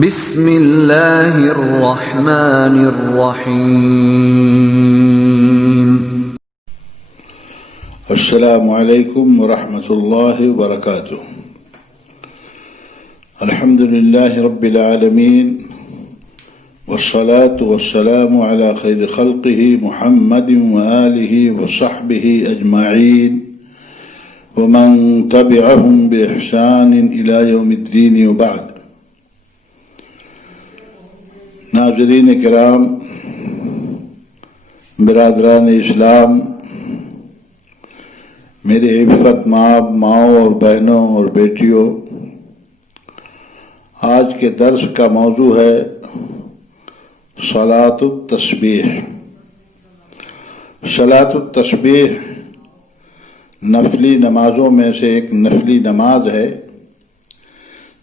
بسم اللہ الرحمن الرحیم۔ السلام علیکم ورحمۃ اللہ وبرکاتہ۔ الحمد للہ رب العالمین والصلاة والسلام علی خیر خلقہ محمد وآلہ وصحبہ اجمعین ومن تبعهم بإحسان الى یوم الدین وبعد۔ ناظرین کرام، برادران اسلام، میرے عزت ماؤں اور بہنوں اور بیٹیوں، آج کے درس کا موضوع ہے صلاۃ التسبیح۔ صلاۃ التسبیح نفلی نمازوں میں سے ایک نفلی نماز ہے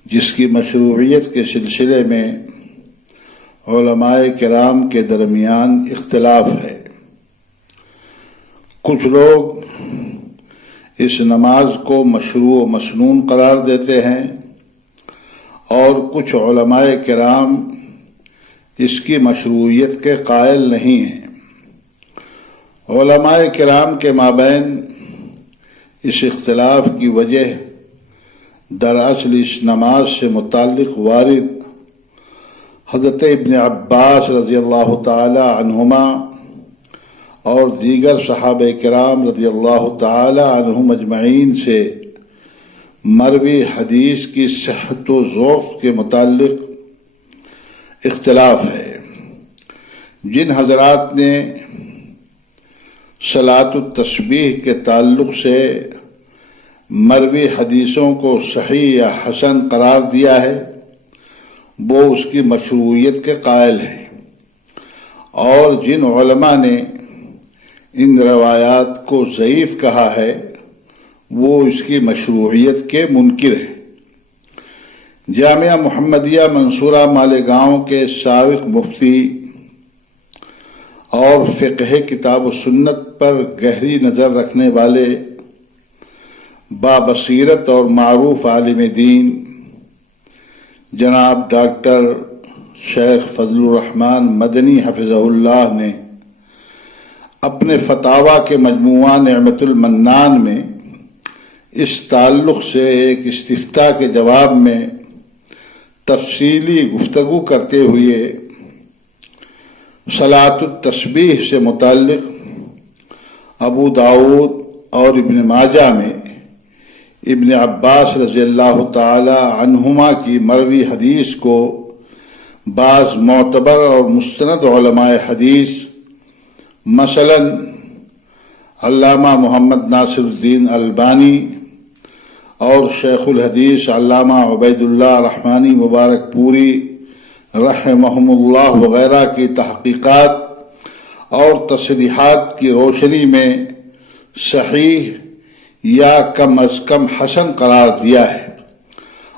جس کی مشروعیت کے سلسلے میں علماء کرام کے درمیان اختلاف ہے۔ کچھ لوگ اس نماز کو مشروع و مسنون قرار دیتے ہیں اور کچھ علماء کرام اس کی مشروعیت کے قائل نہیں ہیں۔ علماء کرام کے مابین اس اختلاف کی وجہ دراصل اس نماز سے متعلق وارد حضرت ابن عباس رضی اللہ تعالی عنہما اور دیگر صحابہ کرام رضی اللہ تعالی عنہم اجمعین سے مروی حدیث کی صحت و ضعف کے متعلق اختلاف ہے۔ جن حضرات نے صلاۃ التسبیح کے تعلق سے مروی حدیثوں کو صحیح یا حسن قرار دیا ہے وہ اس کی مشروعیت کے قائل ہیں، اور جن علماء نے ان روایات کو ضعیف کہا ہے وہ اس کی مشروعیت کے منکر ہیں۔ جامعہ محمدیہ منصورہ مالیگاؤں کے سابق مفتی اور فقہ کتاب و سنت پر گہری نظر رکھنے والے بابصیرت اور معروف عالم دین جناب ڈاکٹر شیخ فضل الرحمن مدنی حفظہ اللہ نے اپنے فتاویٰ کے مجموعہ نعمت المنان میں اس تعلق سے ایک استفتاء کے جواب میں تفصیلی گفتگو کرتے ہوئے صلاۃ التسبیح سے متعلق ابو داؤد اور ابن ماجہ میں ابن عباس رضی اللہ تعالی عنہما کی مروی حدیث کو بعض معتبر اور مستند علماء حدیث مثلا علامہ محمد ناصر الدین البانی اور شیخ الحدیث علامہ عبید اللہ رحمانی مبارک پوری رحمہم اللہ وغیرہ کی تحقیقات اور تصریحات کی روشنی میں صحیح یا کم از کم حسن قرار دیا ہے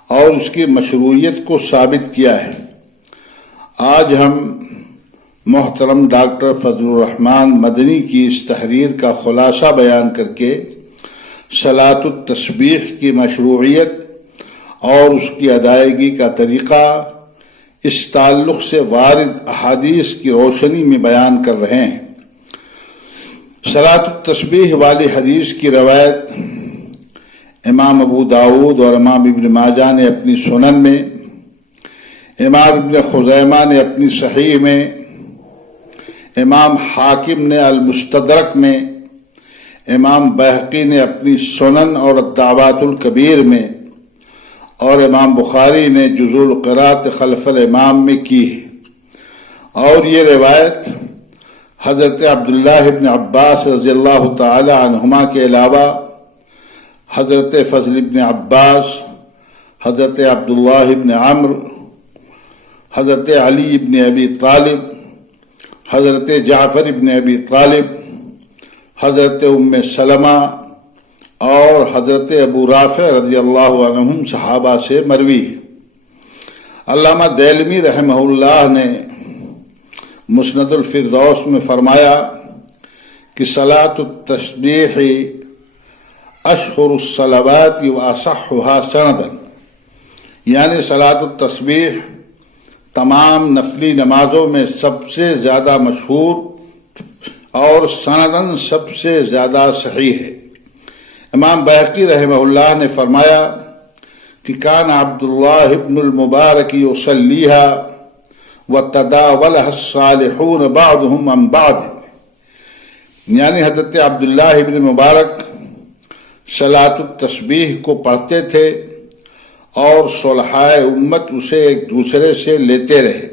اور اس کی مشروعیت کو ثابت کیا ہے۔ آج ہم محترم ڈاکٹر فضل الرحمن مدنی کی اس تحریر کا خلاصہ بیان کر کے صلاۃ التسبیح کی مشروعیت اور اس کی ادائیگی کا طریقہ اس تعلق سے وارد احادیث کی روشنی میں بیان کر رہے ہیں۔ صلاۃ التسبیح والی حدیث کی روایت امام ابو داؤد اور امام ابن ماجہ نے اپنی سنن میں، امام ابن خزیمہ نے اپنی صحیح میں، امام حاکم نے المستدرک میں، امام بہقی نے اپنی سنن اور الدعوات الکبیر میں، اور امام بخاری نے جزء القراءۃ خلف الامام میں کی ہے۔ اور یہ روایت حضرت عبداللہ ابن عباس رضی اللہ تعالی عنہما کے علاوہ حضرت فضل ابن عباس، حضرت عبداللہ ابن عمرو، حضرت علی ابن ابی طالب، حضرت جعفر ابن ابی طالب، حضرت ام سلمہ اور حضرت ابو رافع رضی اللہ عنہم صحابہ سے مروی ہے۔ علامہ دیلمی رحمہ اللہ نے مسند الفردوس میں فرمایا کہ صلاۃ التسبیح اشہر الصلوات واصحها سندا، یعنی صلاۃ التسبیح تمام نفلی نمازوں میں سب سے زیادہ مشہور اور سندن سب سے زیادہ صحیح ہے۔ امام بیہقی رحمہ اللہ نے فرمایا کہ کان عبداللہ ابن المبارک یصلیھا وتداولها الصالحون بعضهم عن بعض، یعنی حضرت عبداللہ ابن مبارک صلاۃ التسبیح کو پڑھتے تھے اور صلحائے امت اسے ایک دوسرے سے لیتے رہے۔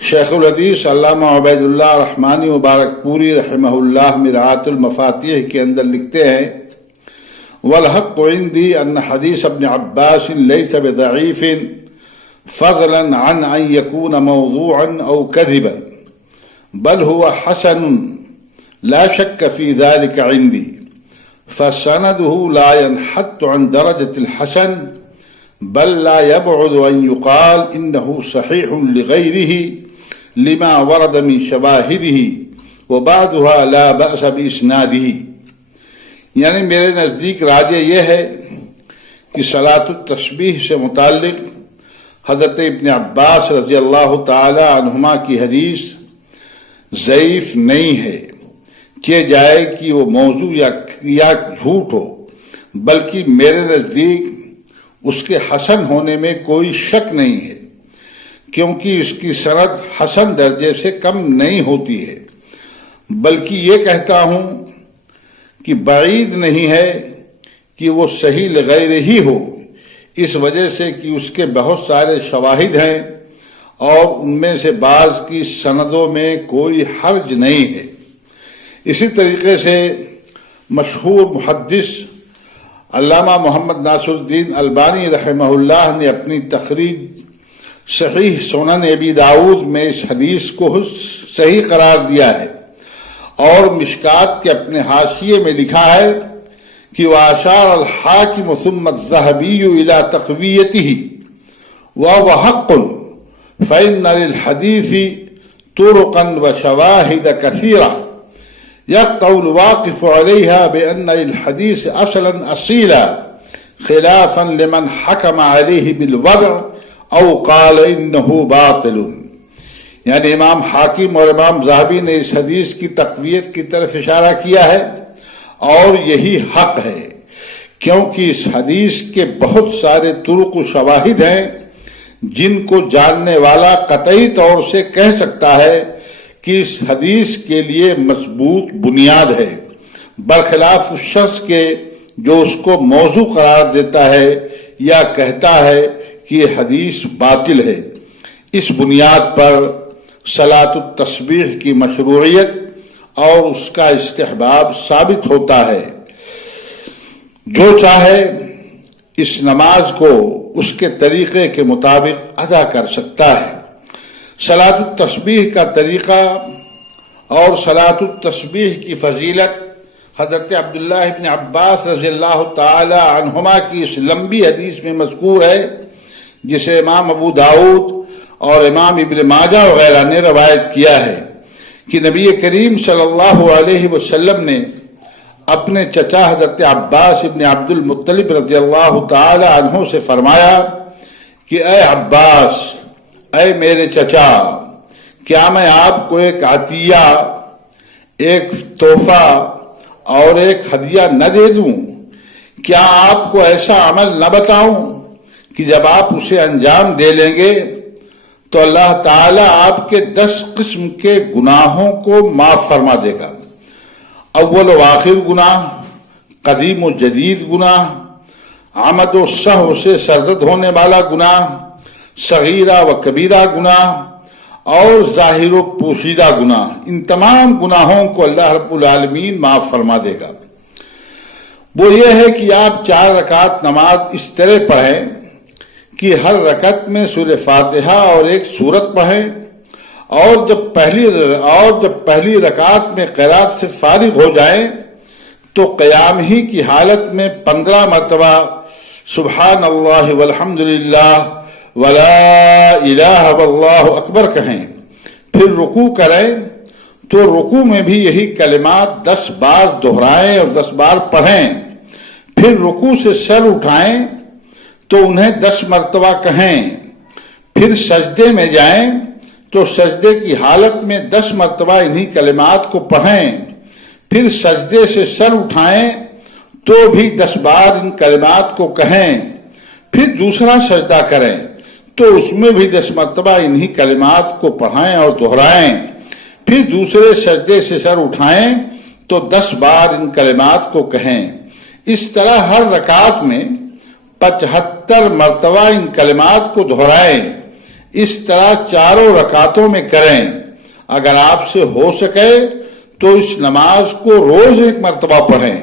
شیخ الحدیث علامہ عبید اللہ رحمانی مبارک پوری رحمہ اللہ مرآت المفاتیح کے اندر لکھتے ہیں والحق عندي ان حدیث ابن عباس ليس بضعيف فضلا عن ان يكون موضوعا او كذبا بل هو حسن لا شك في ذلك عندي فسنده لا ينحط عن درجة الحسن بل لا يبعد ان يقال انه صحيح لغيره لما ورد من شواهده وبعضها لا بأس بإسناده، یعنی میرے نزدیک راجع یہ ہے کہ صلاۃ التسبیح سے متعلق حضرت ابن عباس رضی اللہ تعالی عنہما کی حدیث ضعیف نہیں ہے کہ جائے کہ وہ موضوع یا جھوٹ ہو، بلکہ میرے نزدیک اس کے حسن ہونے میں کوئی شک نہیں ہے، کیونکہ اس کی سند حسن درجے سے کم نہیں ہوتی ہے، بلکہ یہ کہتا ہوں کہ بعید نہیں ہے کہ وہ صحیح لغیر ہی ہو، اس وجہ سے کہ اس کے بہت سارے شواہد ہیں اور ان میں سے بعض کی سندوں میں کوئی حرج نہیں ہے۔ اسی طریقے سے مشہور محدث علامہ محمد ناصر الدین البانی رحمہ اللہ نے اپنی تخریج صحیح سنن ابی داؤد میں اس حدیث کو صحیح قرار دیا ہے، اور مشکات کے اپنے حاشیے میں لکھا ہے کہ واشار الحاکم ثم الذهبی الى تقویتہ وهو حق فإن للحدیث طرقا وشواہد کثیرہ يقطع الواقف عليها بأن للحديث أصلا أصيلا خلافا لمن حكم عليه بالوضع أو قال إنه باطل، یعنی امام حاکم اور امام ذہبی نے اس حدیث کی تقویت کی طرف اشارہ کیا ہے اور یہی حق ہے، کیونکہ اس حدیث کے بہت سارے طرق و شواہد ہیں جن کو جاننے والا قطعی طور سے کہہ سکتا ہے کہ اس حدیث کے لیے مضبوط بنیاد ہے، برخلاف اس شخص کے جو اس کو موضوع قرار دیتا ہے یا کہتا ہے کہ یہ حدیث باطل ہے۔ اس بنیاد پر صلاۃ التسبیح کی مشروعیت اور اس کا استحباب ثابت ہوتا ہے۔ جو چاہے اس نماز کو اس کے طریقے کے مطابق ادا کر سکتا ہے۔ صلاۃ التسبیح کا طریقہ اور صلاۃ التسبیح کی فضیلت حضرت عبداللہ ابن عباس رضی اللہ تعالی عنہما کی اس لمبی حدیث میں مذکور ہے، جسے امام ابو داؤد اور امام ابن ماجہ وغیرہ نے روایت کیا ہے کہ نبی کریم صلی اللہ علیہ وسلم نے اپنے چچا حضرت عباس ابن عبد المطلب رضی اللہ تعالی عنہ سے فرمایا کہ اے عباس، اے میرے چچا، کیا میں آپ کو ایک عطیہ، ایک تحفہ اور ایک ہدیہ نہ دے دوں؟ کیا آپ کو ایسا عمل نہ بتاؤں کہ جب آپ اسے انجام دے لیں گے تو اللہ تعالیٰ آپ کے 10 قسم کے گناہوں کو معاف فرما دے گا؟ اول و آخر گناہ، قدیم و جدید گناہ، عمد و سہو سے سرزد ہونے والا گناہ، صغیرہ و کبیرہ گناہ اور ظاہر و پوشیدہ گناہ، ان تمام گناہوں کو اللہ رب العالمین معاف فرما دے گا۔ وہ یہ ہے کہ آپ 4 رکعت نماز اس طرح پڑھیں کہ ہر رکعت میں سورہ فاتحہ اور ایک سورت پڑھیں، اور جب پہلی رکعت میں قرات سے فارغ ہو جائیں تو قیام ہی کی حالت میں 15 مرتبہ سبحان اللہ والحمد للہ ولا الہ واللہ اکبر کہیں، پھر رکوع کریں تو رکوع میں بھی یہی کلمات 10 بار دہرائیں اور 10 بار پڑھیں، پھر رکوع سے سر اٹھائیں تو انہیں 10 مرتبہ کہیں، پھر سجدے میں جائیں تو سجدے کی حالت میں 10 مرتبہ انہی کلمات کو پڑھیں، پھر سجدے سے سر اٹھائیں تو بھی 10 بار ان کلمات کو کہیں، پھر دوسرا سجدہ کریں تو اس میں بھی 10 مرتبہ انہی کلمات کو پڑھائیں اور دہرائیں، پھر دوسرے سجدے سے سر اٹھائیں تو 10 بار ان کلمات کو کہیں۔ اس طرح ہر رکعت میں 75 مرتبہ ان کلمات کو دہرائیں۔ اس طرح چاروں رکعتوں میں کریں۔ اگر آپ سے ہو سکے تو اس نماز کو روز 1 مرتبہ پڑھیں،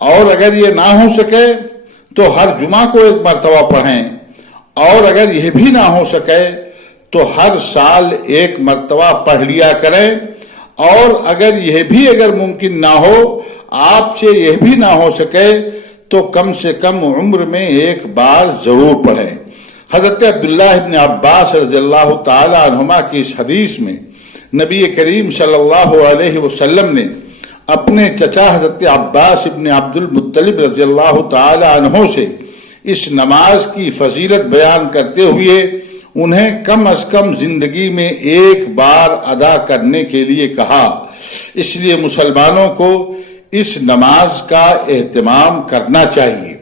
اور اگر یہ نہ ہو سکے تو ہر جمعہ کو 1 مرتبہ پڑھیں، اور اگر یہ بھی نہ ہو سکے تو ہر سال 1 مرتبہ پڑھ لیا کریں، اور اگر یہ بھی ممکن نہ ہو، آپ سے یہ بھی نہ ہو سکے تو کم سے کم عمر میں 1 بار ضرور پڑھیں۔ حضرت عبداللہ ابن عباس رضی اللہ تعالی عنہما کی اس حدیث میں نبی کریم صلی اللہ علیہ وسلم نے اپنے چچا حضرت عباس ابن عبد المطلب رضی اللہ تعالی عنہ سے اس نماز کی فضیلت بیان کرتے ہوئے انہیں کم از کم زندگی میں 1 بار ادا کرنے کے لیے کہا۔ اس لیے مسلمانوں کو اس نماز کا اہتمام کرنا چاہیے۔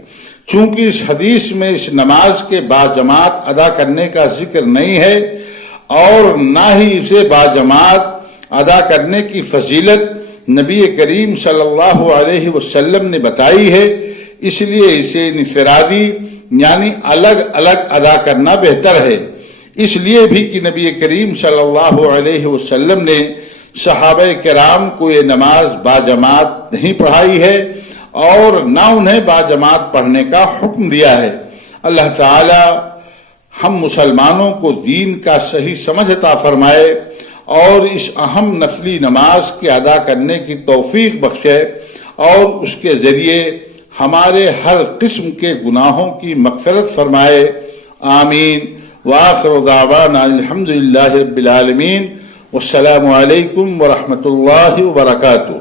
چونکہ اس حدیث میں اس نماز کے باجماعت ادا کرنے کا ذکر نہیں ہے، اور نہ ہی اسے باجماعت ادا کرنے کی فضیلت نبی کریم صلی اللہ علیہ وسلم نے بتائی ہے، اس لیے اسے انفرادی یعنی الگ الگ ادا کرنا بہتر ہے۔ اس لیے بھی کہ نبی کریم صلی اللہ علیہ وسلم نے صحابہ کرام کو یہ نماز باجماعت نہیں پڑھائی ہے، اور نہ انہیں باجماعت پڑھنے کا حکم دیا ہے۔ اللہ تعالی ہم مسلمانوں کو دین کا صحیح سمجھ عطا فرمائے، اور اس اہم نفلی نماز کے ادا کرنے کی توفیق بخشے، اور اس کے ذریعے ہمارے ہر قسم کے گناہوں کی مغفرت فرمائے۔ آمین۔ وآخر دعوانا الحمدللہ رب العالمین، والسلام علیکم ورحمۃ اللہ وبرکاتہ۔